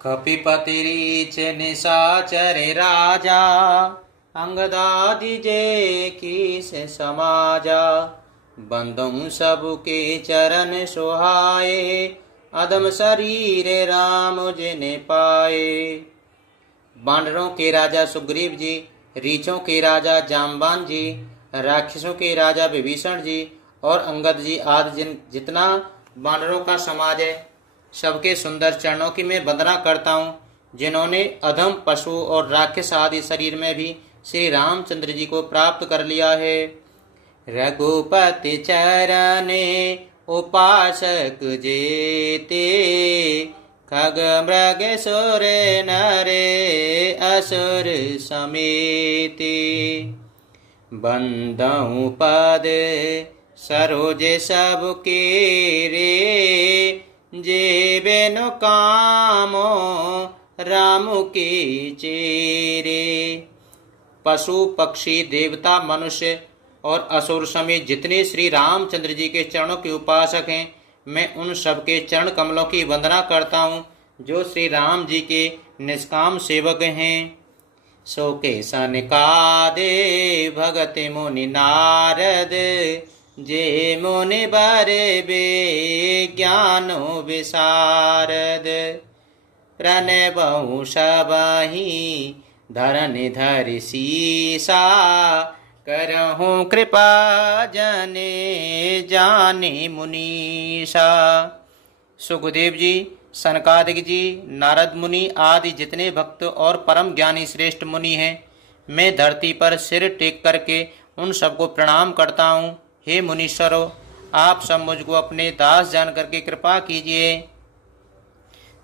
कपिपतिरीच निशाचर राजा, अंगदादि जे कीस समाजा। बंधुं सबके चरण सुहाए, अदम शरीर राम जिने पाए। बानरों के राजा सुग्रीव जी, रीछों के राजा जाम्बान जी, राक्षसों के राजा विभीषण जी और अंगद जी आदि जितना बानरों का समाज है, सबके सुंदर चरणों की मैं वंदना करता हूँ, जिन्होंने अधम पशु और राक्षस आदि शरीर में भी श्री रामचंद्र जी को प्राप्त कर लिया है। रघुपति चरणे उपासक जेते, खग मृग सुर नरे असुर समेते। बंधु पद सरोज सबके रे, जे बेनु कामो राम के चेरे। पशु पक्षी देवता मनुष्य और असुर समेत जितने श्री रामचंद्र जी के चरणों के उपासक हैं, मैं उन सबके चरण कमलों की वंदना करता हूँ, जो श्री राम जी के निष्काम सेवक हैं। सो के सनकादे भगत मुनि नारद, जे मुनि बरे बे ज्ञानो विशारद। प्रणबहु सबहि धरन धरि सीसा, करहूँ कृपा जने जाने मुनीषा। सुखदेव जी, सनकादिक जी, नारद मुनि आदि जितने भक्त और परम ज्ञानी श्रेष्ठ मुनि हैं, मैं धरती पर सिर टेक करके उन सबको प्रणाम करता हूँ। हे मुनीश्वरों, आप सब मुझको अपने दास जान करके कृपा कीजिए।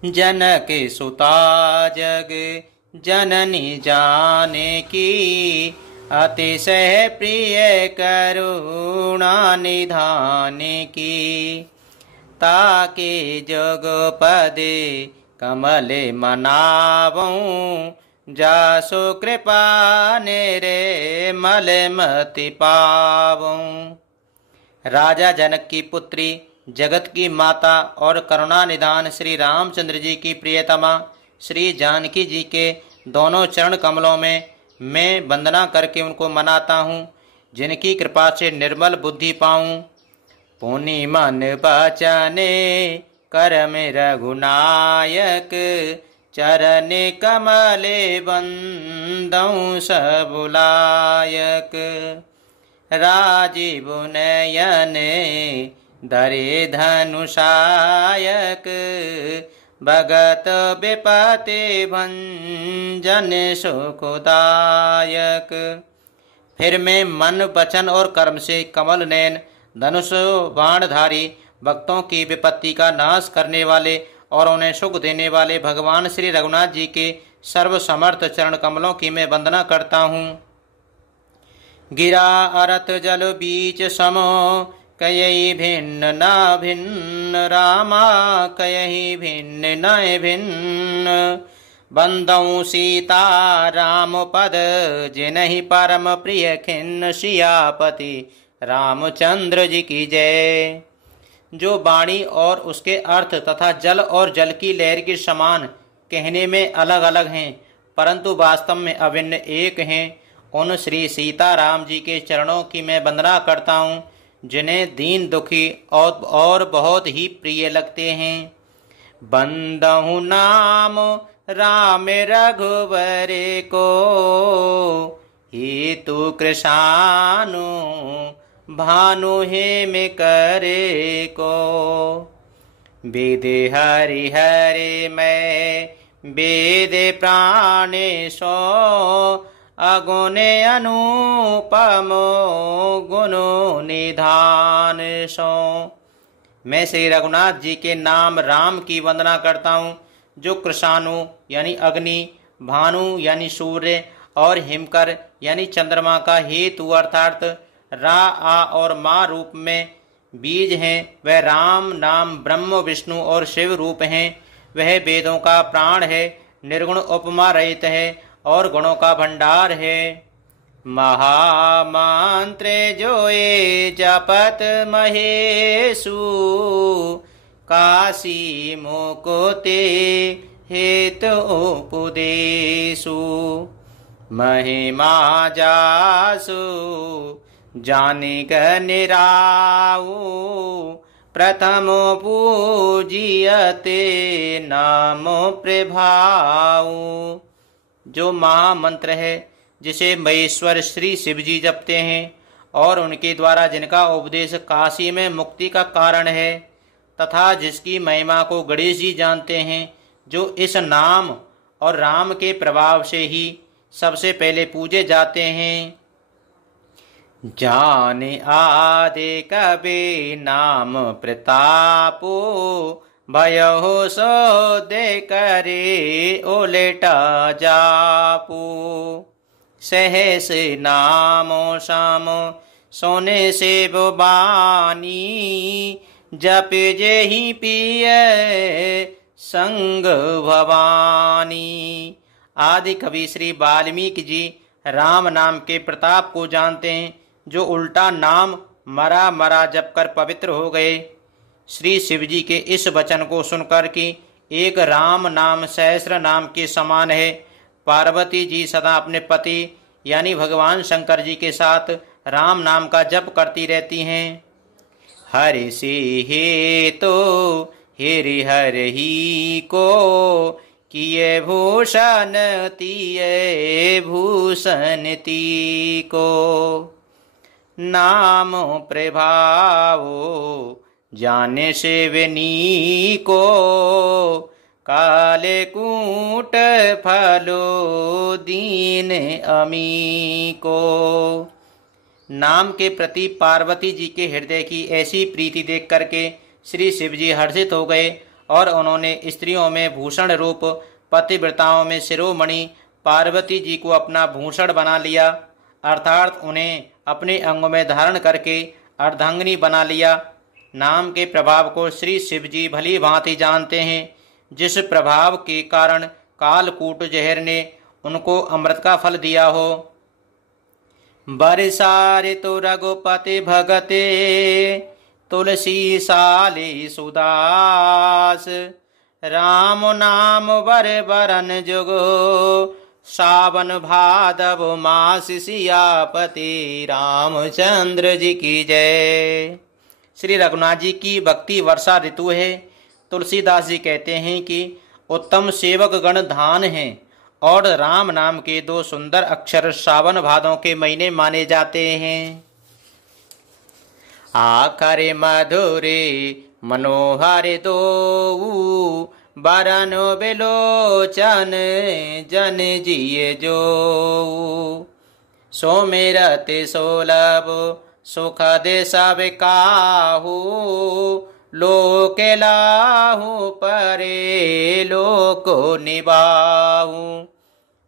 जनक सुता जग जननी जाने की, अतिशय प्रिय करुणा निधान की। ताके जग पदे कमल मनावऊं, जासो कृपा नेरे मल मति पावऊं। राजा जनक की पुत्री, जगत की माता और करुणा निधान श्री रामचंद्र जी की प्रियतमा श्री जानकी जी के दोनों चरण कमलों में मैं वंदना करके उनको मनाता हूँ, जिनकी कृपा से निर्मल बुद्धि पाऊँ। पुनि मन बचने करम रघुनायक, चरण कमले बंदऊं सबुलायक। राजीव नयन धरे धनुषायक, भगत विपति भंजन सुखदायक। फिर मैं मन वचन और कर्म से कमल नयन धनुष बाणधारी, भक्तों की विपत्ति का नाश करने वाले और उन्हें सुख देने वाले भगवान श्री रघुनाथ जी के सर्व समर्थ चरण कमलों की मैं वंदना करता हूँ। गिरा अरत जल बीच समो, कयहि भिन्न न भिन्न, रामा कयहि भिन्न न भिन्न। बंदऊं सीता राम पद, जिनहि परम प्रिय खिन्न, सियापति रामचंद्र जी की जय। जो वाणी और उसके अर्थ तथा जल और जल की लहर के समान कहने में अलग अलग हैं, परंतु वास्तव में अभिन्न एक हैं, उन श्री सीताराम जी के चरणों की मैं वंदना करता हूँ, जिन्हें दीन दुखी और बहुत ही प्रिय लगते हैं। बंदहु नाम राम रघुवरे को, हेतु कृशानु भानु हेम करे को। वेद हरि हरि मैं वेद प्राणेशो, अगुणे अनुपमो गुणो निधान सो। मैं श्री रघुनाथ जी के नाम राम की वंदना करता हूँ, जो कृषाणु यानी अग्नि, भानु यानी सूर्य और हिमकर यानी चंद्रमा का हेतु अर्थात रा आ और मा रूप में बीज हैं। वह राम नाम ब्रह्म विष्णु और शिव रूप हैं। वह वेदों का प्राण है, निर्गुण उपमा रहित है और गुणों का भंडार है। महामंत्र जोए जपत महेशु, काशी मुकुते हेतु उपदेशु महिमा जासु जानिक निराऊ प्रथमो पूजियते नामो प्रभाऊ। जो महामंत्र है जिसे महेश्वर श्री शिव जी जपते हैं और उनके द्वारा जिनका उपदेश काशी में मुक्ति का कारण है तथा जिसकी महिमा को गणेश जी जानते हैं, जो इस नाम और राम के प्रभाव से ही सबसे पहले पूजे जाते हैं। जाने आदि कबे नाम प्रतापो भयो सो दे करे ओलेटा जापो। सहस नामो सामो सोने से बानी जप जेहि पिय संग भवानी। आदि कवि श्री वाल्मीकि जी राम नाम के प्रताप को जानते हैं, जो उल्टा नाम मरा मरा जप कर पवित्र हो गए। श्री शिव जी के इस वचन को सुनकर कि एक राम नाम सहस्र नाम के समान है, पार्वती जी सदा अपने पति यानी भगवान शंकर जी के साथ राम नाम का जप करती रहती हैं। हरि से हे तो हिरि हर ही को किए भूषण तिये भूषण ती को। नाम प्रभावो जाने से वेनी को काले कूट फलो दीन अमी को। नाम के प्रति पार्वती जी के हृदय की ऐसी प्रीति देख करके श्री शिव जी हर्षित हो गए और उन्होंने स्त्रियों में भूषण रूप पतिव्रताओं में शिरोमणि पार्वती जी को अपना भूषण बना लिया, अर्थात उन्हें अपने अंगों में धारण करके अर्धांगिनी बना लिया। नाम के प्रभाव को श्री शिव जी भली भांति जानते हैं, जिस प्रभाव के कारण कालकूट जहर ने उनको अमृत का फल दिया हो। बरसारे तो रघुपति भगते तुलसी साली सुदास। राम नाम बर बरन जुगो सावन भादव मास सियापति रामचंद्र जी की जय। श्री रघुनाथ जी की भक्ति वर्षा ऋतु है। तुलसीदास जी कहते हैं कि उत्तम सेवक गण धान हैं और राम नाम के दो सुंदर अक्षर सावन भादों के महीने माने जाते हैं। आखरे मधुरे मनोहर दो बरनो बिलोचन जन जिये जो। सोमेरत सोलभ सुख दे सब काहू लोके लाहू परे लोको निबाहू।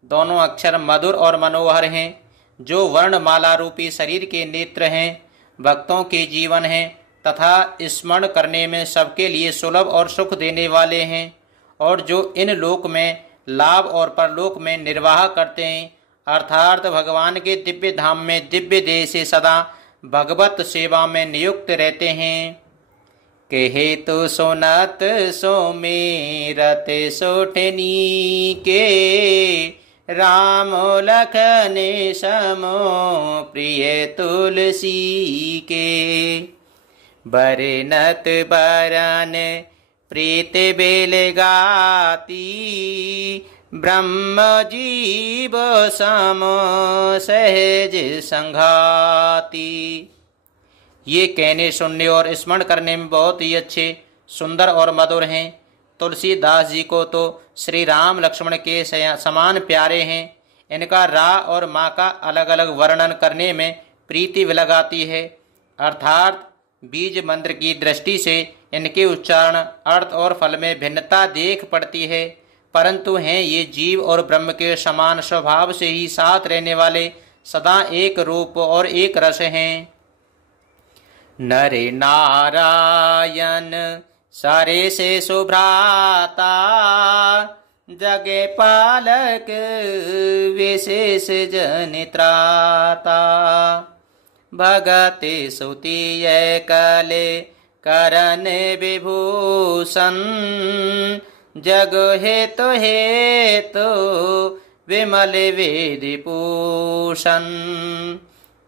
दोनों अक्षर मधुर और मनोहर हैं, जो वर्णमाला रूपी शरीर के नेत्र हैं, भक्तों के जीवन हैं तथा स्मरण करने में सबके लिए सुलभ और सुख देने वाले हैं, और जो इन लोक में लाभ और परलोक में निर्वाह करते हैं, अर्थात भगवान के दिव्य धाम में दिव्य देह से सदा भगवत सेवा में नियुक्त रहते हैं। कहे तो सोनत सोमेरत सोठनी के राम लखन समो प्रिय तुलसी के। बरनत बरन प्रीत बेल गाती ब्रह्म जीव सम सहज संघाती। ये कहने सुनने और स्मरण करने में बहुत ही अच्छे सुंदर और मधुर हैं। तुलसीदास जी को तो श्री राम लक्ष्मण के समान प्यारे हैं। इनका रा और माँ का अलग अलग वर्णन करने में प्रीति लगाती है, अर्थात बीज मंत्र की दृष्टि से इनके उच्चारण अर्थ और फल में भिन्नता देख पड़ती है, परंतु हैं ये जीव और ब्रह्म के समान स्वभाव से ही साथ रहने वाले, सदा एक रूप और एक रस हैं। नरे नारायण सारे से सुभ्राता जगे पालक विशेष जनित्राता। भगति सुतिय कले करन विभूषण जग हेतु विमल वेद पूषण।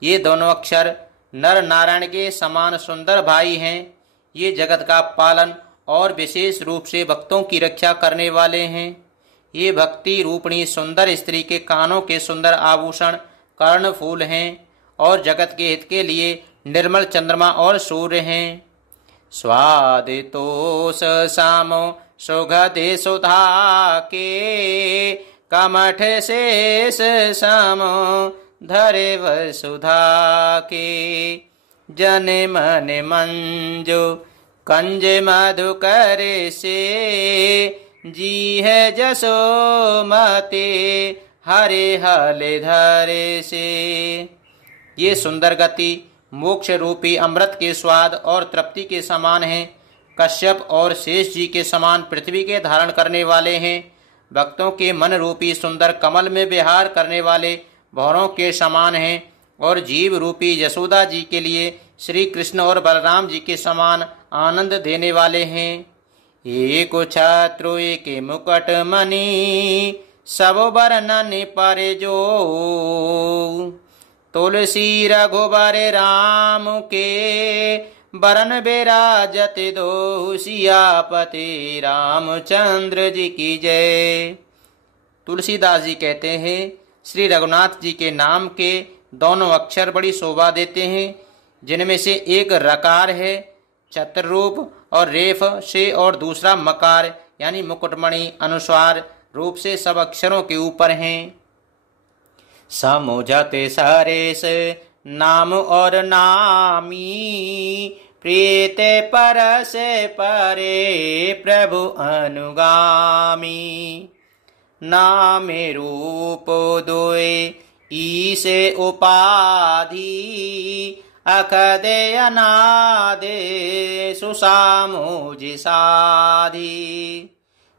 ये दोनों अक्षर नर नारायण के समान सुंदर भाई हैं। ये जगत का पालन और विशेष रूप से भक्तों की रक्षा करने वाले हैं। ये भक्ति रूपणी सुंदर स्त्री के कानों के सुंदर आभूषण कर्ण फूल हैं और जगत के हित के लिए निर्मल चंद्रमा और सूर्य हैं। स्वादितोष सामो सुगधि सुधा के कमठ शेष समो धरे वसुधा के। जन मन मंजो कंज मधुकर से जी है जसो मते हरे हले धरे से। ये सुंदर गति मोक्ष रूपी अमृत के स्वाद और तृप्ति के समान है। कश्यप और शेष जी के समान पृथ्वी के धारण करने वाले हैं। भक्तों के मन रूपी सुंदर कमल में विहार करने वाले भौरों के समान हैं और जीव रूपी यशोदा जी के लिए श्री कृष्ण और बलराम जी के समान आनंद देने वाले हैं। एक छत्रु एक मुकुट मणि सब बरनन पर जो। तुलसी रघुबर राम के बरन बेराजत दो। सियापति रामचंद्र जी की जय। तुलसीदास जी कहते हैं श्री रघुनाथ जी के नाम के दोनों अक्षर बड़ी शोभा देते हैं, जिनमें से एक रकार है चतुर्रूप और रेफ से और दूसरा मकार यानी मुकुटमणि अनुस्वार रूप से सब अक्षरों के ऊपर हैं। समुझते सरेस नाम और नामी प्रीते परस परे प्रभु अनुगामी। नामे रूप दोए ईसे उपाधि अखदे अनादे सुसामुझ साधी।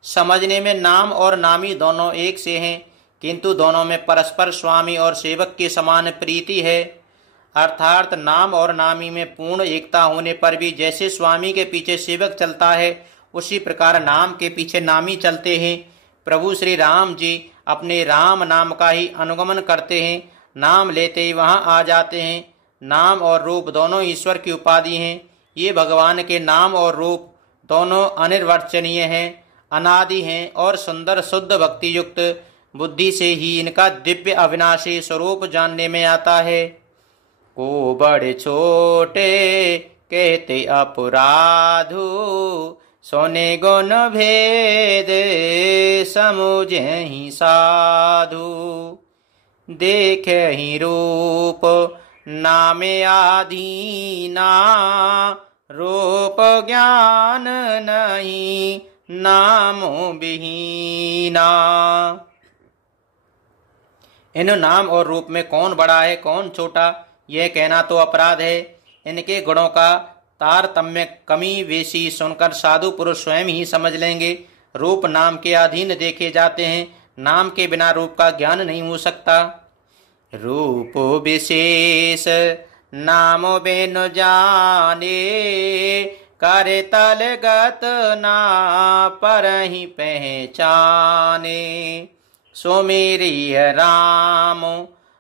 समझने में नाम और नामी दोनों एक से हैं, किंतु दोनों में परस्पर स्वामी और सेवक के समान प्रीति है। अर्थात नाम और नामी में पूर्ण एकता होने पर भी जैसे स्वामी के पीछे सेवक चलता है, उसी प्रकार नाम के पीछे नामी चलते हैं। प्रभु श्री राम जी अपने राम नाम का ही अनुगमन करते हैं, नाम लेते ही वहां आ जाते हैं। नाम और रूप दोनों ईश्वर की उपाधि हैं। ये भगवान के नाम और रूप दोनों अनिर्वचनीय हैं, अनादि हैं और सुंदर शुद्ध भक्ति युक्त बुद्धि से ही इनका दिव्य अविनाशी स्वरूप जानने में आता है। को बड़े छोटे कहते अपराधु सोने गुण भेद समुझे ही साधु। देखे ही रूप नामे आधीना रूप ज्ञान नहीं नामो विहीना। इन नाम और रूप में कौन बड़ा है कौन छोटा यह कहना तो अपराध है। इनके गुणों का तारतम्य कमी वेशी सुनकर साधु पुरुष स्वयं ही समझ लेंगे। रूप नाम के अधीन देखे जाते हैं, नाम के बिना रूप का ज्ञान नहीं हो सकता। रूप विशेष नाम बिन जाने करे तलगत ना परहि पहचाने। सो मेरी राम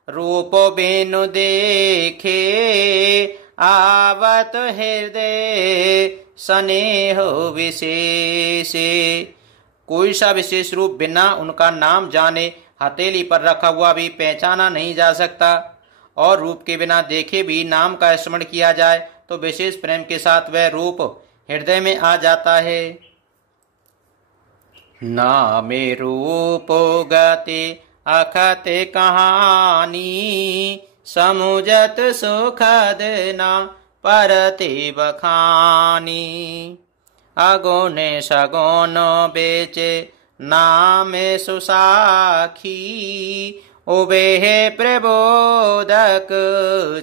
रूप बिनु देखे आवत हृदय स्नेह विशेषे। कोई सा विशेष रूप बिना उनका नाम जाने हथेली पर रखा हुआ भी पहचाना नहीं जा सकता, और रूप के बिना देखे भी नाम का स्मरण किया जाए तो विशेष प्रेम के साथ वह रूप हृदय में आ जाता है। नामे रूप गति अखते कहानी समुझत सुखद ना परति बखानी। अगुण सगुण बेचे नामे सुसाखी उबे प्रबोधक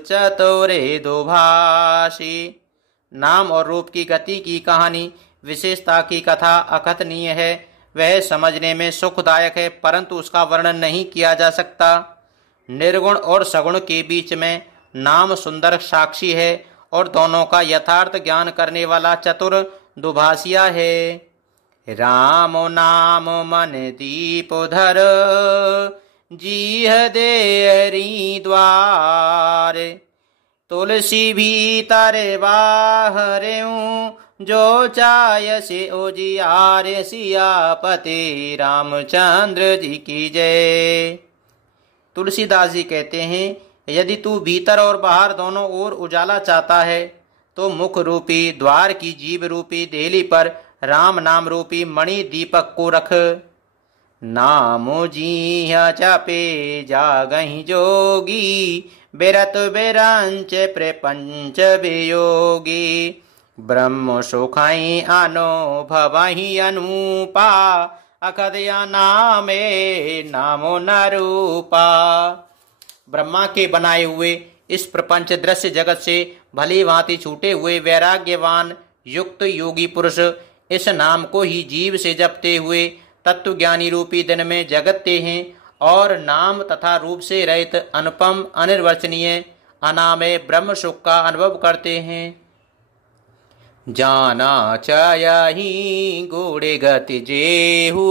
चतुरे दुभाषी। नाम और रूप की गति की कहानी विशेषता की कथा अकथनीय है। वह समझने में सुखदायक है, परंतु उसका वर्णन नहीं किया जा सकता। निर्गुण और सगुण के बीच में नाम सुंदर साक्षी है और दोनों का यथार्थ ज्ञान करने वाला चतुर दुभाषिया है। राम नाम मन दीप धर, जीह दे हरि द्वार। तुलसी भीतर बाहरेऊँ, जो चाय से उजियार। सियापति रामचंद्र जी की जय। तुलसीदास जी कहते हैं, यदि तू भीतर और बाहर दोनों ओर उजाला चाहता है तो मुख रूपी द्वार की जीव रूपी देहली पर राम नाम रूपी मणि दीपक को रख। नामो जी जपे जागहि जोगी, बिरत बिरंच प्रपंच वियोगी। ब्रह्म सुखाई अनुभवहि अनूपा, अकदया नामे नामो न रूपा। ब्रह्मा के बनाए हुए इस प्रपंच दृश्य जगत से भली भांति छूटे हुए वैराग्यवान युक्त योगी पुरुष इस नाम को ही जीव से जपते हुए तत्व ज्ञानी रूपी दिन में जगते हैं और नाम तथा रूप से रहित अनुपम अनिर्वचनीय अनामय ब्रह्म सुख का अनुभव करते हैं। जाना चाहि गुणे गति जेहू,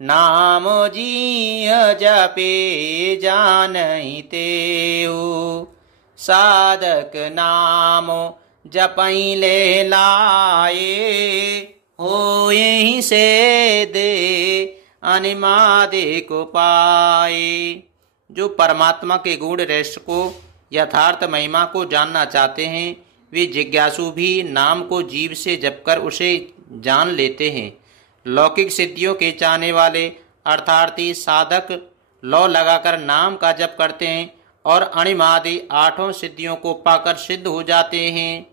नाम जी जपे जानहि तेहू। साधक नाम जपई ले लाए, हो यहीं से दे अनिमादे को पाए। जो परमात्मा के गूढ़ रहस्य को यथार्थ महिमा को जानना चाहते हैं वे जिज्ञासु भी नाम को जीव से जपकर उसे जान लेते हैं। लौकिक सिद्धियों के चाहने वाले अर्थार्थी साधक लौ लगाकर नाम का जप करते हैं और अणिमादि आठों सिद्धियों को पाकर सिद्ध हो जाते हैं।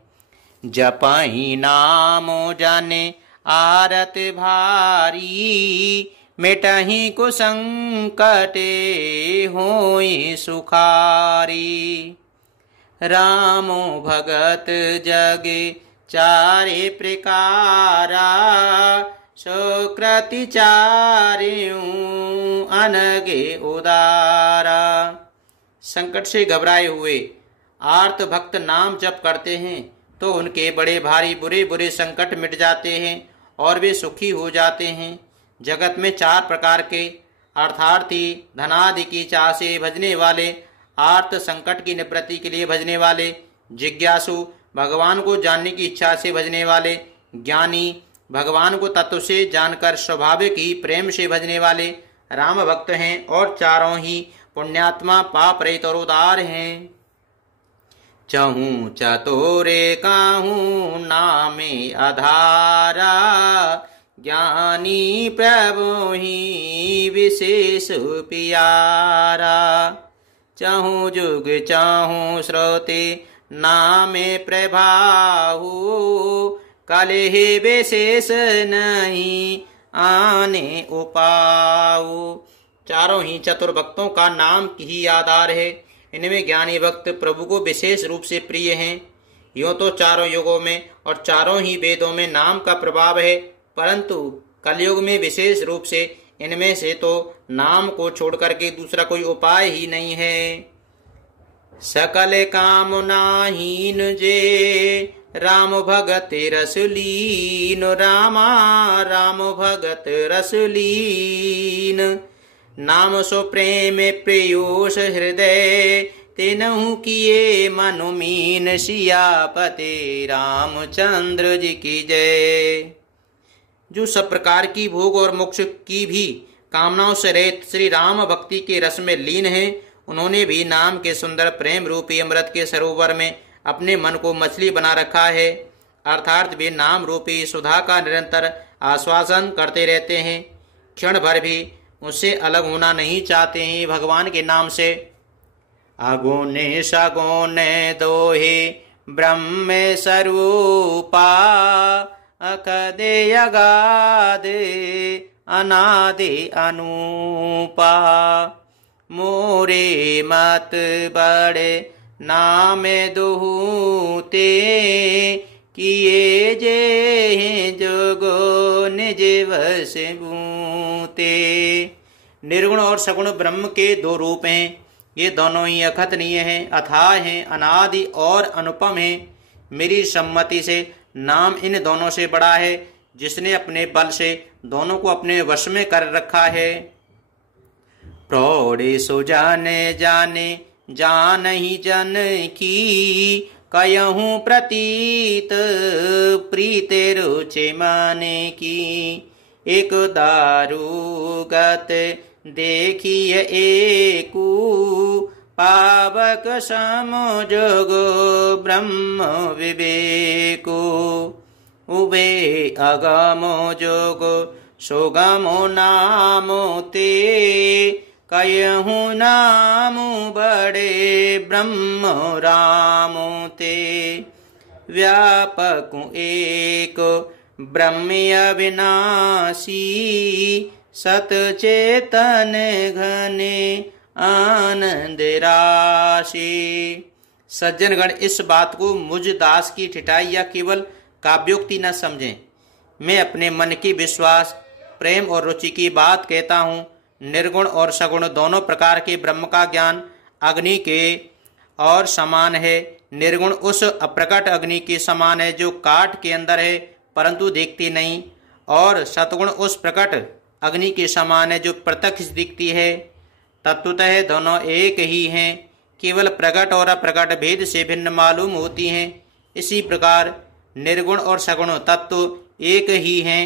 जपहि नामो जाने आरत भारी, मिटहि को संकटे होई सुखारी। रामो भगत जगे चारे प्रकारा, सुकृति चारियों अनगे उदारा। संकट से घबराए हुए आर्त भक्त नाम जप करते हैं तो उनके बड़े भारी बुरे बुरे संकट मिट जाते हैं और वे सुखी हो जाते हैं। जगत में चार प्रकार के अर्थार्थी धनादि की चाह से भजने वाले, आर्त संकट की निवृत्ति के लिए भजने वाले, जिज्ञासु भगवान को जानने की इच्छा से भजने वाले, ज्ञानी भगवान को तत्व से जानकर स्वाभाविक ही प्रेम से भजने वाले राम भक्त हैं और चारों ही पुण्यात्मा पाप रहित और उदार हैं। चहूँ चतुरे काहूँ नामे आधारा, ज्ञानी प्रभु ही विशेष प्यारा। चाहूँ जुग चाहूँ श्रोते नामे प्रभाहु, कलह विशेष नहीं आने उपाऊ। चारों ही चतुर भक्तों का नाम ही आधार है। इनमें ज्ञानी भक्त प्रभु को विशेष रूप से प्रिय हैं। यूं तो चारों युगों में और चारों ही वेदों में नाम का प्रभाव है, परंतु कलयुग में विशेष रूप से इनमें से तो नाम को छोड़ करके दूसरा कोई उपाय ही नहीं है। सकल कामनाहीन जे राम भगत रसलीन, रामा राम भगत रसलीन। नाम सो प्रेम प्रियोष हृदय, तिनहु किए मनुमीन। सियापति रामचंद्र जी की जय। जो सब प्रकार की भोग और मोक्ष की भी कामनाओं से रहित श्री राम भक्ति के रस में लीन है, उन्होंने भी नाम के सुंदर प्रेम रूपी अमृत के सरोवर में अपने मन को मछली बना रखा है। अर्थात वे नाम रूपी सुधा का निरंतर आश्वासन करते रहते हैं, क्षण भर भी उससे अलग होना नहीं चाहते हैं भगवान के नाम से। अगुने सगुने दोहे ब्रह्म स्वरूपा, अकदे अगादे अनादि अनूपा। मोरे मत बड़े नामे दुहूते, किए जे जोगो निज वश बूते। निर्गुण और सगुण ब्रह्म के दो रूप हैं। ये दोनों ही अखतनीय हैं, अथाह हैं, अनादि और अनुपम हैं। मेरी सम्मति से नाम इन दोनों से बड़ा है। जिसने अपने बल से दोनों को अपने वश में कर रखा है। प्रौढ़े सो जाने जाने जान ही जन की, कयहूँ प्रतीत प्रीते रुचे माने की। एक दारुगत देखिए एकू, पावक समजोग ब्रह्म विवेको। उबे अगमो जोग सोगमो नामो ते, कयहूँ नाम बड़े ब्रह्म रामो ते। व्यापक एक ब्रह्म अविनाशी, सत चेतन घने आनंद राशि। सज्जनगण इस बात को मुझ दास की ठिठाई या केवल काव्योक्ति न समझें। मैं अपने मन की विश्वास, प्रेम और रुचि की बात कहता हूँ। निर्गुण और सगुण दोनों प्रकार के ब्रह्म का ज्ञान अग्नि के और समान है। निर्गुण उस अप्रकट अग्नि के समान है जो काठ के अंदर है परंतु देखती नहीं, और सतगुण उस प्रकट अग्नि के समान है जो प्रत्यक्ष दिखती है। तत्वतः दोनों एक ही हैं, केवल प्रकट और अप्रकट भेद से भिन्न मालूम होती हैं। इसी प्रकार निर्गुण और सगुण तत्व एक ही हैं।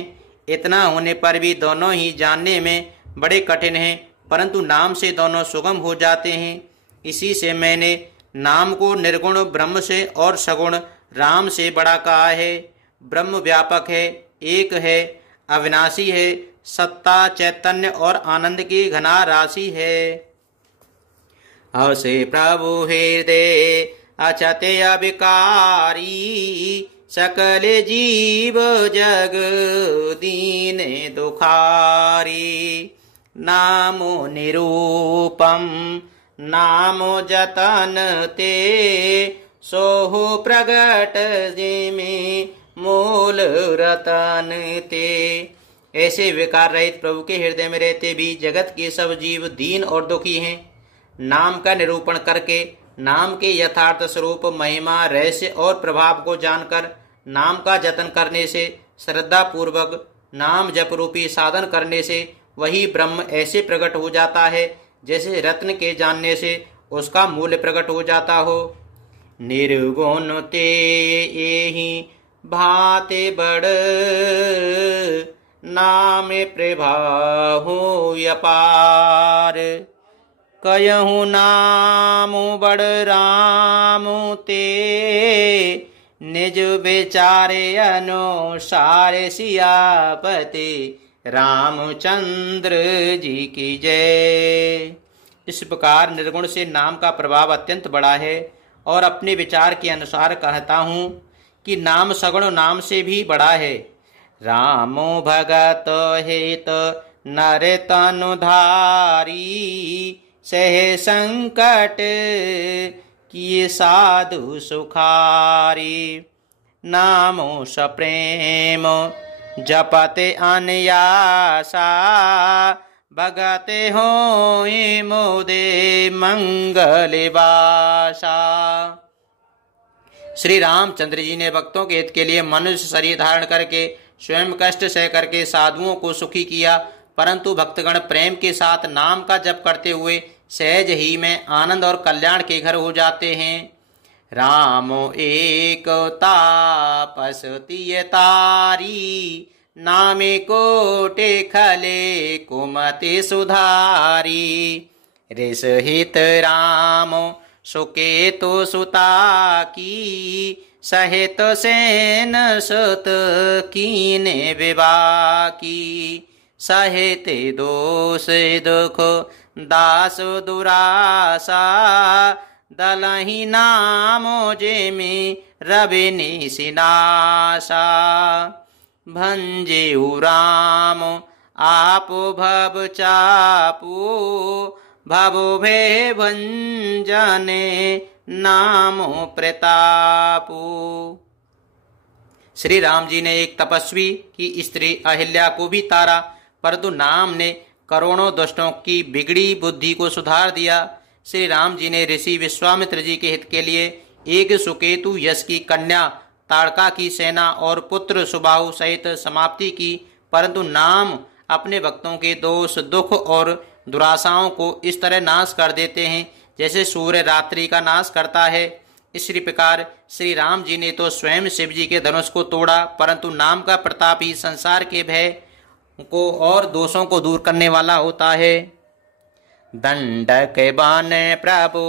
इतना होने पर भी दोनों ही जानने में बड़े कठिन हैं, परंतु नाम से दोनों सुगम हो जाते हैं। इसी से मैंने नाम को निर्गुण ब्रह्म से और सगुण राम से बड़ा कहा है। ब्रह्म व्यापक है, एक है, अविनाशी है, सत्ता, चैतन्य और आनंद की घना राशि है। हसे प्रभु हृदय अचते अविकारी, सकल जीव जग दीन दुखारी। नामो निरूपम नामो जतन ते, सोहु प्रगट जिमे मूल रतन ते। ऐसे विकार रहित प्रभु के हृदय में रहते भी जगत के सब जीव दीन और दुखी हैं। नाम का निरूपण करके, नाम के यथार्थ स्वरूप, महिमा, रहस्य और प्रभाव को जानकर, नाम का जतन करने से, श्रद्धा पूर्वक नाम जप रूपी साधन करने से वही ब्रह्म ऐसे प्रकट हो जाता है जैसे रत्न के जानने से उसका मूल्य प्रकट हो जाता हो। निर्गुण ते एहि भाते बड़, नाम प्रभाहु अपार। कयहूँ नाम बड़ राम ते, निज बेचारे अनुसार सियापति रामचंद्र जी की जय। इस प्रकार निर्गुण से नाम का प्रभाव अत्यंत बड़ा है, और अपने विचार के अनुसार कहता हूँ कि नाम सगुण नाम से भी बड़ा है। रामो भगत हेत नर तनुधारी, सह संकट किए साधु सुखारी। नामो सप्रेम जपते अनयासा, भगते होए मोदे मंगल वासा। श्री रामचंद्र जी ने भक्तों के हित के लिए मनुष्य शरीर धारण करके स्वयं कष्ट सह करके साधुओं को सुखी किया, परंतु भक्तगण प्रेम के साथ नाम का जप करते हुए सहज ही में आनंद और कल्याण के घर हो जाते हैं। रामो एक तापस तिय तारी, नामे कोटे खले कुमति सुधारी। ऋष हित राम सुकेतु सुता की, सहित सेन सुत कीने विवाह की। सहित दोष दुख दास दुरासा, दलहि नामो जेमि रवि सिनासा। भंजेउ राम आपो भव चापू, भवो भे भंजने नामो प्रतापू। श्री राम जी ने एक तपस्वी की स्त्री अहिल्या को भी तारा, परंतु नाम ने करोड़ों दुष्टों की बिगड़ी बुद्धि को सुधार दिया। श्री राम जी ने ऋषि विश्वामित्र जी के हित के लिए एक सुकेतु यश की कन्या ताड़का की सेना और पुत्र सुबाहु सहित समाप्ति की, परंतु नाम अपने भक्तों के दोष, दुख और दुराशाओं को इस तरह नाश कर देते हैं जैसे सूर्य रात्रि का नाश करता है। इसी प्रकार श्री राम जी ने तो स्वयं शिव जी के धनुष को तोड़ा, परंतु नाम का प्रताप ही संसार के भय को और दोषों को दूर करने वाला होता है। दंडक बान प्रभु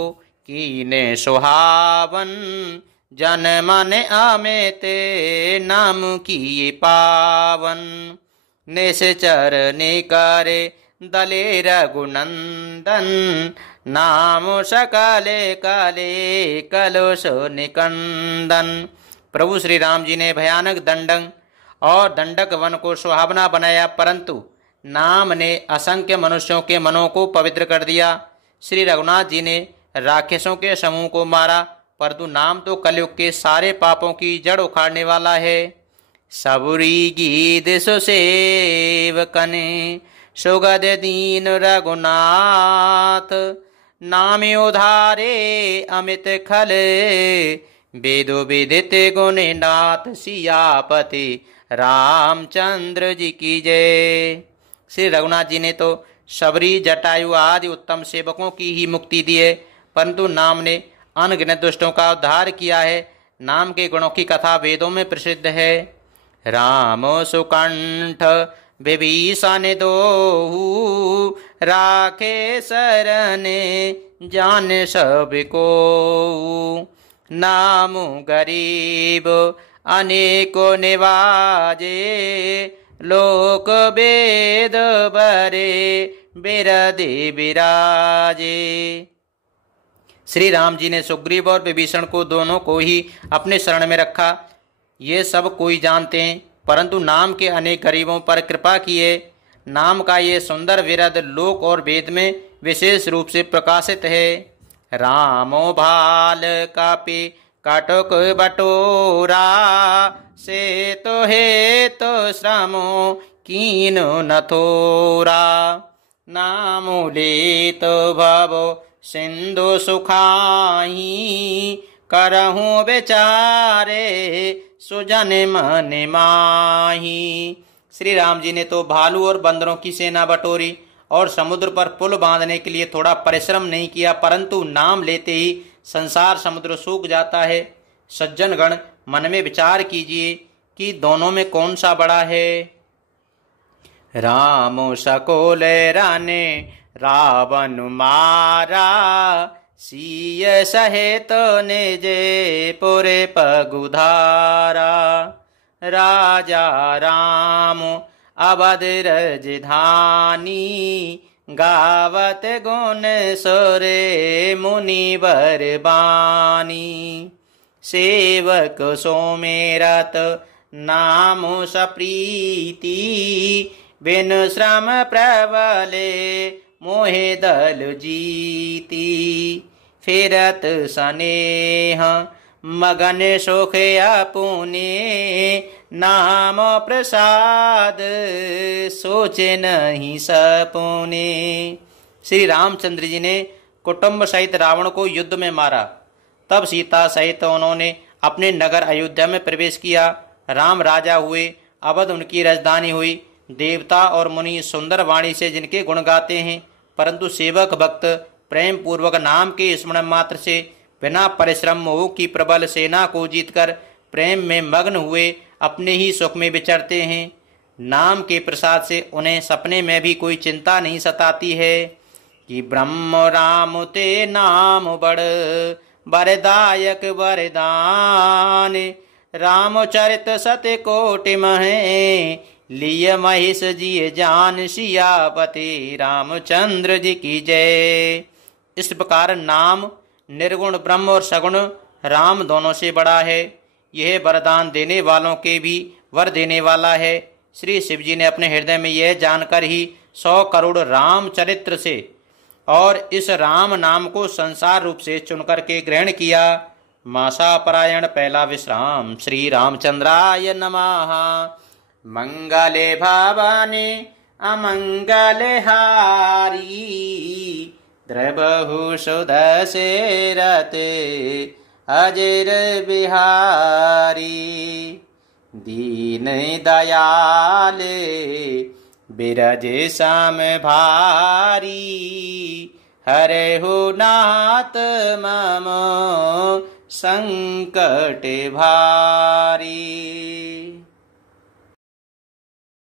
कीने सुहावन, जन मन आमेते नाम की पावन। निश्चर निकारे दले रघुनंदन, नाम सकले काले कलुष निकंदन। प्रभु श्री राम जी ने भयानक दंडक और दंडक वन को सुहावना बनाया, परंतु नाम ने असंख्य मनुष्यों के मनों को पवित्र कर दिया। श्री रघुनाथ जी ने राक्षसों के समूह को मारा, परंतु नाम तो कलयुग के सारे पापों की जड़ उखाड़ने वाला है। सबरी गीत सुसेवकने सुगद दीन रघुनाथ, नाम उधारे अमित खल वेदो विदित गुणनाथ। सियापति रामचंद्र जी की जय। श्री रघुनाथ जी ने तो शबरी, जटायु आदि उत्तम सेवकों की ही मुक्ति दी है, परंतु नाम ने अनगिनत दुष्टों का उद्धार किया है। नाम के गुणों की कथा वेदों में प्रसिद्ध है। राम सुकंठ विभीषण दोहु, राखे शरण जान सब को। नाम गरीब अनेको निवाजे, लोक वेद बरे बिरदे विराजे। श्री राम जी ने सुग्रीव और विभीषण को दोनों को ही अपने शरण में रखा, ये सब कोई जानते हैं, परंतु नाम के अनेक गरीबों पर कृपा किए। नाम का ये सुंदर विरद लोक और वेद में विशेष रूप से प्रकाशित है। रामो भाल कापी काटक बटोरा, से तो हे तो श्रमो कीनो न थोरा। नामो ले तो भवो सिंधु सुखाही, करहूँ बेचारे सुजन मन माही। श्री राम जी ने तो भालू और बंदरों की सेना बटोरी और समुद्र पर पुल बांधने के लिए थोड़ा परिश्रम नहीं किया, परंतु नाम लेते ही संसार समुद्र सूख जाता है। सज्जन गण, मन में विचार कीजिए कि दोनों में कौन सा बड़ा है। राम सकोल राने रावण मारा, सीय सहेत निजे पुरे पगुधारा। राजा राम अवध रजधानी, गावत गुण सोरे मुनिवर बानी। सेवक सोमेरत नाम सप्रीति, बिन श्रम प्रबले मोहे दल जीती। फिरत स्नेह मगन सुख अपुने, नाम प्रसाद सोचे नहीं सपुने। श्री रामचंद्र जी ने कुटुंब सहित रावण को युद्ध में मारा, तब सीता सहित उन्होंने अपने नगर अयोध्या में प्रवेश किया। राम राजा हुए, अवध उनकी राजधानी हुई। देवता और मुनि सुंदर वाणी से जिनके गुण गाते हैं, परंतु सेवक भक्त प्रेम पूर्वक नाम के स्मरण मात्र से बिना परिश्रम मोह की प्रबल सेना को जीतकर प्रेम में मग्न हुए अपने ही सुख में विचरते हैं। नाम के प्रसाद से उन्हें सपने में भी कोई चिंता नहीं सताती है कि ब्रह्म राम ते नाम बड़ वरदायक वरदान। रामचरित सत्य कोटि महे, लिय महिष जी जान। सियापति रामचंद्र जी की जय। इस प्रकार नाम निर्गुण ब्रह्म और सगुण राम दोनों से बड़ा है। यह वरदान देने वालों के भी वर देने वाला है। श्री शिव जी ने अपने हृदय में यह जानकर ही 100 करोड़ राम चरित्र से और इस राम नाम को संसार रूप से चुनकर के ग्रहण किया। मासा परायण पहला विश्राम। श्री रामचंद्राय नमः। मंगले भवानी अमंगले हारी, द्रवहु सुदशरथ अजर बिहारी दीन दयाले बिरज सम भारी हरहु नाथ मम संकट भारी।